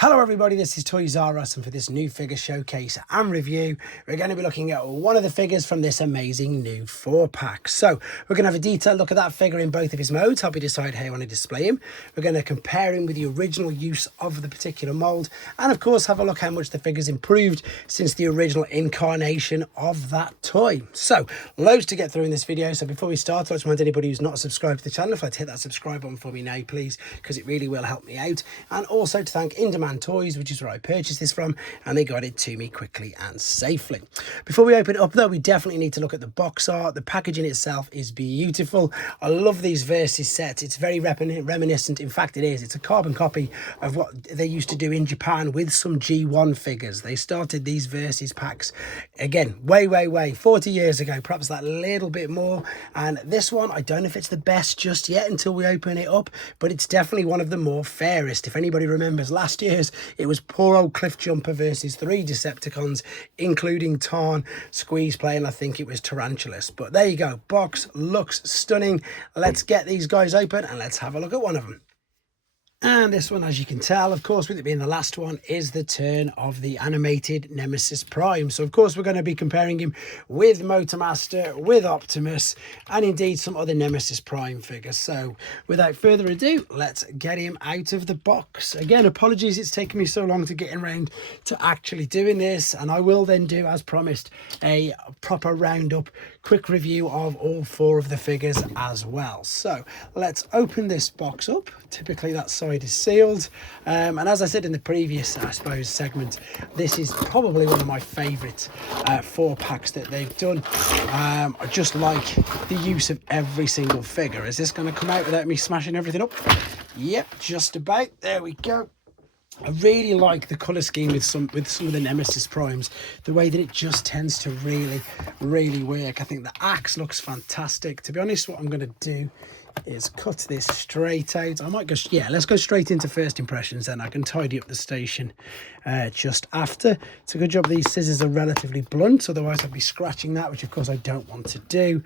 Hello everybody, this is Toys R Us, and for this new figure showcase and review, we're going to be looking at one of the figures from this amazing new 4-pack. So we're going to have a detailed look at that figure in both of his modes, help you decide how you want to display him. We're going to compare him with the original use of the particular mould, and of course have a look how much the figure's improved since the original incarnation of that toy. So loads to get through in this video, so before we start, I'd like to remind anybody who's not subscribed to the channel, if I'd hit that subscribe button for me now please, because it really will help me out. And also to thank In Demand Toys, which is where I purchased this from, and they got it to me quickly and safely. Before we open it up though, we definitely need to look at the box art. The packaging itself is beautiful. I love these Versus sets. It's very reminiscent. In fact, it is. It's a carbon copy of what they used to do in Japan with some G1 figures. They started these Versus packs again way 40 years ago, perhaps that little bit more. And this one, I don't know if it's the best just yet until we open it up, but it's definitely one of the more fairest. If anybody remembers last year's, it was poor old Cliffjumper versus 3 Decepticons, including Tarn, Squeeze Play, and I think it was Tarantulas. But there you go. Box looks stunning. Let's get these guys open and let's have a look at one of them. And this one, as you can tell, of course, with it being the last one, is the turn of the animated Nemesis Prime. So, of course, we're going to be comparing him with Motormaster, with Optimus, and indeed some other Nemesis Prime figures. So, without further ado, let's get him out of the box. Again, apologies it's taken me so long to get around to actually doing this. And I will then do, as promised, a proper roundup, quick review of all 4 of the figures as well. So, let's open this box up. Typically, that side is sealed, and as I said in the previous segment, this is probably one of my favorite 4-packs that they've done. I just like the use of every single figure. Is this going to come out without me smashing everything up? Yep, just about. There we go. I really like the colour scheme with some of the Nemesis Primes, the way that it just tends to really work. I think the axe looks fantastic. To be honest, what I'm going to do is cut this straight out. I might go, yeah, let's go straight into first impressions, then I can tidy up the station just after. It's a good job these scissors are relatively blunt, otherwise I'd be scratching that, which of course I don't want to do.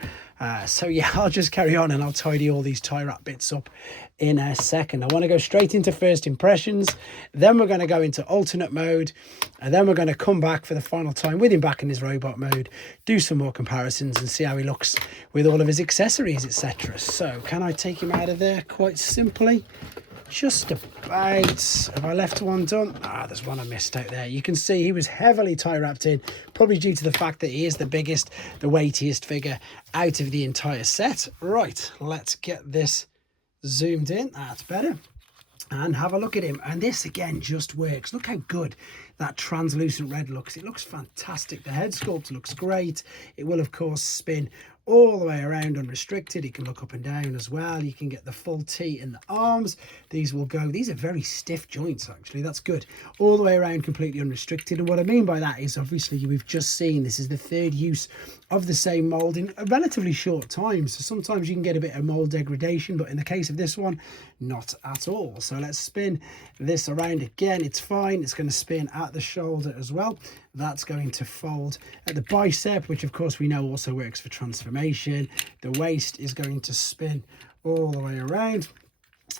So yeah, I'll just carry on and I'll tidy all these tie wrap bits up in a second. I want to go straight into first impressions, then we're going to go into alternate mode, and then we're going to come back for the final time with him back in his robot mode, do some more comparisons and see how he looks with all of his accessories, etc. So can I take him out of there? Quite simply, just about. Have I left one done? There's one I missed out there. You can see he was heavily tie wrapped in, probably due to the fact that he is the biggest, the weightiest figure out of the entire set. Right, let's get this zoomed in. That's better. And have a look at him. And this again just works. Look how good that translucent red looks. It looks fantastic. The head sculpt looks great. It will of course spin all the way around unrestricted. It can look up and down as well. You can get the full T in the arms. These will go, these are very stiff joints actually, that's good. All the way around completely unrestricted. And what I mean by that is obviously we've just seen this is the 3rd use of the same mold in a relatively short time. So sometimes you can get a bit of mold degradation, but in the case of this one, not at all. So let's spin this around again. It's fine. It's going to spin at the shoulder as well. That's going to fold at the bicep, which of course we know also works for transformation. The waist is going to spin all the way around.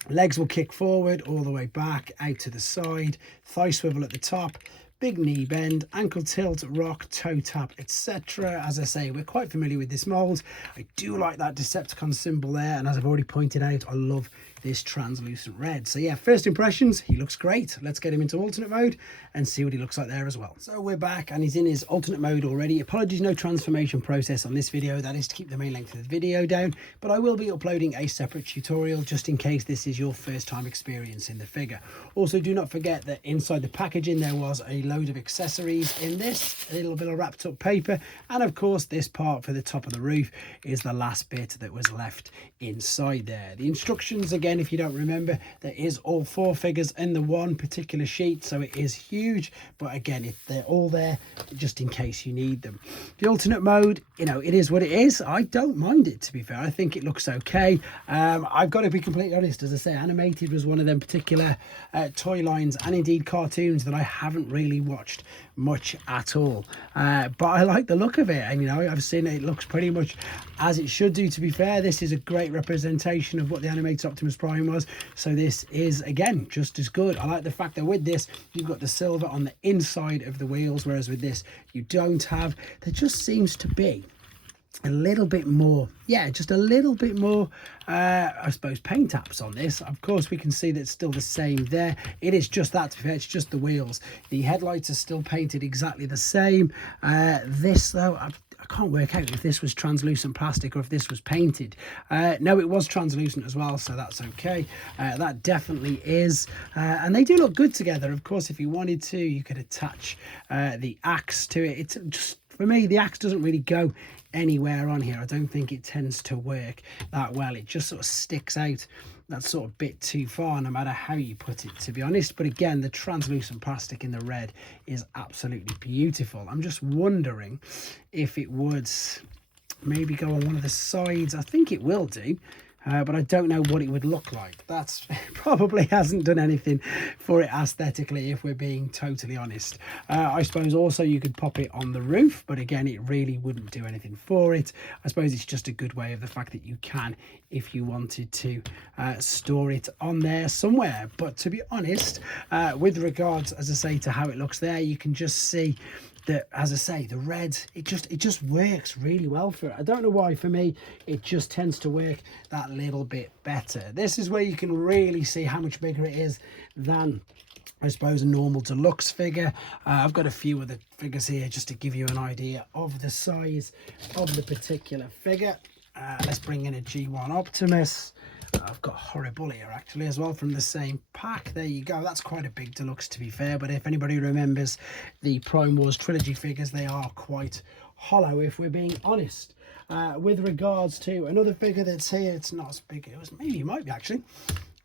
Legs will kick forward, all the way back, out to the side. Thigh swivel at the top. Big knee bend, ankle tilt, rock, toe tap, etc. As I say, we're quite familiar with this mold. I do like that Decepticon symbol there, and as I've already pointed out, I love this translucent red. So yeah, first impressions, he looks great. Let's get him into alternate mode and see what he looks like there as well. So we're back and he's in his alternate mode already. Apologies, no transformation process on this video. That is to keep the main length of the video down, but I will be uploading a separate tutorial just in case this is your first time experiencing the figure. Also, do not forget that inside the packaging there was a load of accessories in this, a little bit of wrapped up paper, and of course this part for the top of the roof is the last bit that was left inside there. The instructions, again, if you don't remember, there is all 4 figures in the one particular sheet, so it is huge, but again, they're all there just in case you need them. The alternate mode, you know, it is what it is. I don't mind it, to be fair. I think it looks okay. I've got to be completely honest, as I say, animated was one of them particular toy lines and indeed cartoons that I haven't really watched much at all. But I like the look of it, and you know, I've seen it looks pretty much as it should do. To be fair, this is a great representation of what the animated Optimus Prime was, so this is again just as good. I like the fact that with this you've got the silver on the inside of the wheels, whereas with this you don't have. There just seems to be a little bit more, yeah, just a little bit more I suppose paint apps on this. Of course we can see that it's still the same there. It is just that, to be fair, it's just the wheels. The headlights are still painted exactly the same. This though, I can't work out if this was translucent plastic or if this was painted. No, it was translucent as well, so that's okay. That definitely is, and they do look good together. Of course, if you wanted to, you could attach the axe to it. It's just, for me, the axe doesn't really go anywhere on here. I don't think it tends to work that well. It just sort of sticks out that sort of bit too far, no matter how you put it, to be honest. But again, the translucent plastic in the red is absolutely beautiful. I'm just wondering if it would maybe go on one of the sides. I think it will do. But I don't know what it would look like. That's probably hasn't done anything for it aesthetically, if we're being totally honest. I suppose also you could pop it on the roof, but again, it really wouldn't do anything for it. I suppose it's just a good way of the fact that you can, if you wanted to, store it on there somewhere. But to be honest, with regards, as I say, to how it looks there, you can just see that, as I say, the red, it just works really well for it. I don't know why. For me, it just tends to work that little bit better. This is where you can really see how much bigger it is than, I suppose, a normal deluxe figure. I've got a few other figures here just to give you an idea of the size of the particular figure. Let's bring in a G1 Optimus. I've got Horrible here actually as well from the same pack. There you go. That's quite a big deluxe, to be fair, but if anybody remembers the Prime Wars trilogy figures, they are quite hollow, if we're being honest. With regards to another figure that's here, it's not as big. Maybe it might be actually.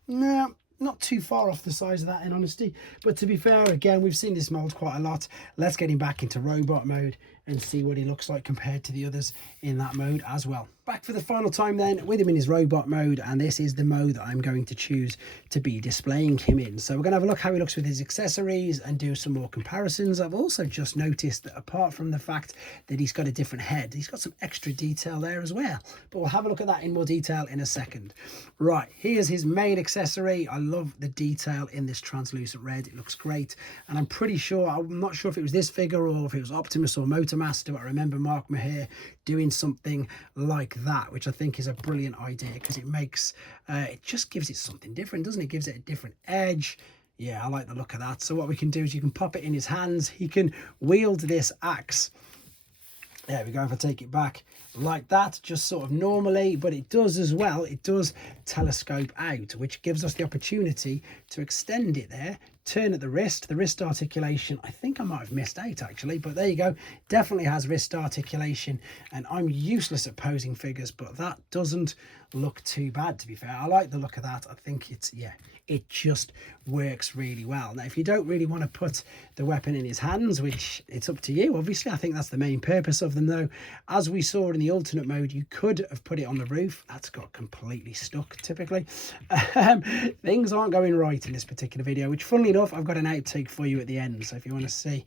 No, not too far off the size of that, in honesty. But to be fair, again, we've seen this mold quite a lot. Let's get him back into robot mode and see what he looks like compared to the others in that mode as well. Back for the final time then with him in his robot mode, and this is the mode that I'm going to choose to be displaying him in. So we're going to have a look how he looks with his accessories and do some more comparisons. I've also just noticed that apart from the fact that he's got a different head, he's got some extra detail there as well, but we'll have a look at that in more detail in a second. Right, here's his main accessory. I love the detail in this translucent red. It looks great, and I'm not sure if it was this figure or if it was Optimus or Motormaster, but I remember Mark Maher doing something like that, which I think is a brilliant idea, because it makes it just gives it something different, doesn't it? Gives it a different edge. Yeah, I like the look of that. So what we can do is you can pop it in his hands. He can wield this axe. There we go. If I take it back like that, just sort of normally, but it does as well, it does telescope out, which gives us the opportunity to extend it there, turn at the wrist articulation. I think I might have missed out actually, but there you go. Definitely has wrist articulation, and I'm useless at posing figures, but that doesn't look too bad, to be fair. I like the look of that. I think it's, yeah, it just works really well. Now, if you don't really want to put the weapon in his hands, which it's up to you, obviously, I think that's the main purpose of them though. As we saw in the alternate mode, you could have put it on the roof. That's got completely stuck typically. Things aren't going right in this particular video, which funnily enough, I've got an outtake for you at the end. So if you want to see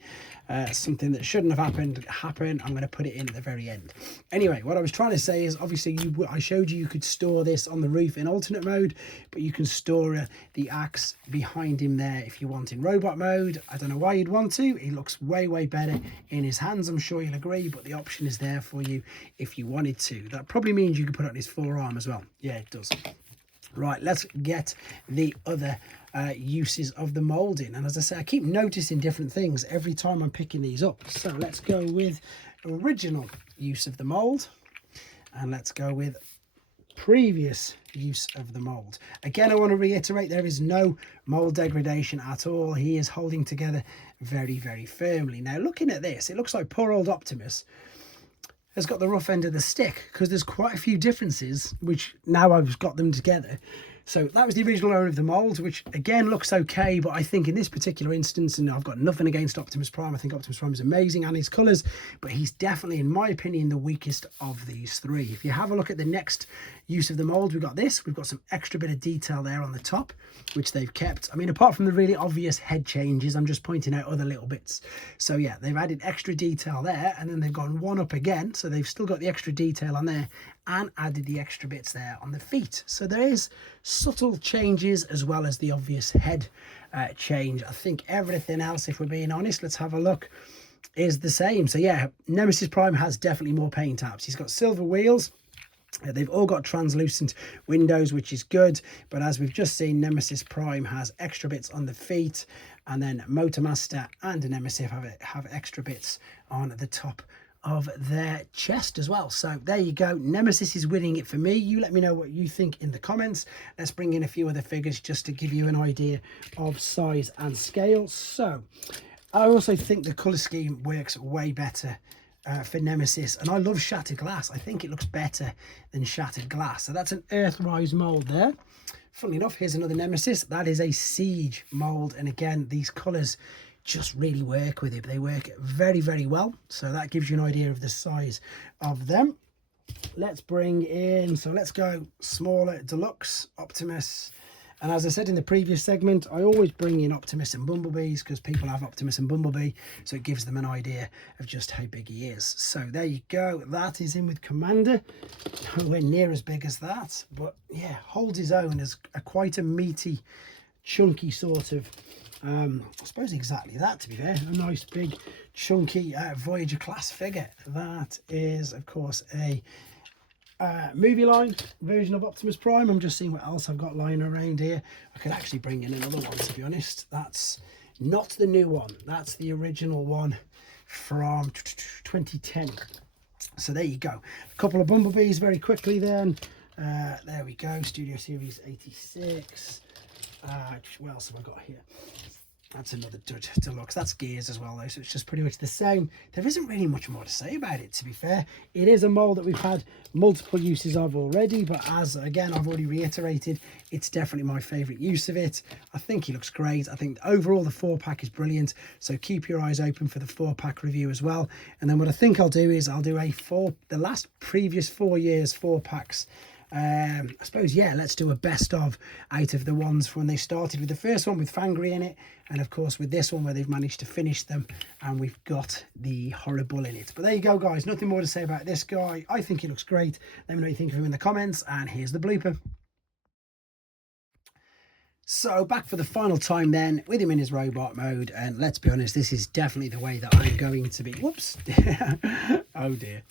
something that shouldn't have happened happen, I'm going to put it in at the very end. Anyway, what I was trying to say is, obviously I showed you could store this on the roof in alternate mode, but you can store the axe behind him there if you want in robot mode. I don't know why you'd want to. He looks way better in his hands, I'm sure you'll agree, but the option is there for you if you wanted to. That probably means you could put it on his forearm as well. Yeah, it does. Right, let's get the other uses of the moulding. And as I say, I keep noticing different things every time I'm picking these up. So let's go with original use of the mould, and let's go with previous use of the mold. Again, I want to reiterate, there is no mold degradation at all. He is holding together very firmly. Now, looking at this, it looks like poor old Optimus has got the rough end of the stick, because there's quite a few differences, which now I've got them together, So that was the original owner of the mould, which again looks okay, but I think in this particular instance, and I've got nothing against Optimus Prime, I think Optimus Prime is amazing and his colours, but he's definitely, in my opinion, the weakest of these three. If you have a look at the next use of the mould, we've got this. We've got some extra bit of detail there on the top, which they've kept. I mean, apart from the really obvious head changes, I'm just pointing out other little bits. So yeah, they've added extra detail there, and then they've gone one up again. So they've still got the extra detail on there and added the extra bits there on the feet. So there is subtle changes as well as the obvious head change. I think everything else, if we're being honest, let's have a look, is the same. So yeah, Nemesis Prime has definitely more paint apps. He's got silver wheels. They've all got translucent windows, which is good, but as we've just seen, Nemesis Prime has extra bits on the feet, and then Motormaster and Nemesis have extra bits on the top of their chest as well. So there you go, Nemesis is winning it for me. You let me know what you think in the comments. Let's bring in a few other figures just to give you an idea of size and scale. So I also think the colour scheme works way better for Nemesis, and I love shattered glass. I think it looks better than shattered glass. So that's an Earthrise mould there. Funnily enough, here's another Nemesis. That is a Siege mould, and again, these colours just really work with it. They work very, very well. So that gives you an idea of the size of them. Let's bring in, so let's go smaller deluxe Optimus. And as I said in the previous segment, I always bring in Optimus and Bumblebees because people have Optimus and Bumblebee, so it gives them an idea of just how big he is. So there you go. That is in with Commander. Nowhere near as big as that, but yeah, holds his own as quite a meaty, chunky sort of, I suppose exactly that, to be fair. A nice, big, chunky Voyager class figure. That is, of course, a movie line version of Optimus Prime. I'm just seeing what else I've got lying around here. I could actually bring in another one, to be honest. That's not the new one. That's the original one from 2010. So there you go. A couple of Bumblebees very quickly then. There we go. Studio Series 86. What else have I got here? That's another deluxe. That's Gears as well, though, so it's just pretty much the same. There isn't really much more to say about it, to be fair. It is a mold that we've had multiple uses of already, but as, again, I've already reiterated, it's definitely my favourite use of it. I think he looks great. I think overall the 4-pack is brilliant, so keep your eyes open for the 4-pack review as well. And then what I think I'll do is I'll do the last previous 4 years 4-packs. I suppose, yeah, let's do a best of out of the ones from when they started, with the first one with Fangry in it, and of course with this one where they've managed to finish them and we've got the Horrible in it. But there you go, guys, nothing more to say about this guy. I think he looks great. Let me know what you think of him in the comments, and here's the blooper. So back for the final time then with him in his robot mode, and let's be honest, this is definitely the way that I'm going to be. Whoops. Oh dear.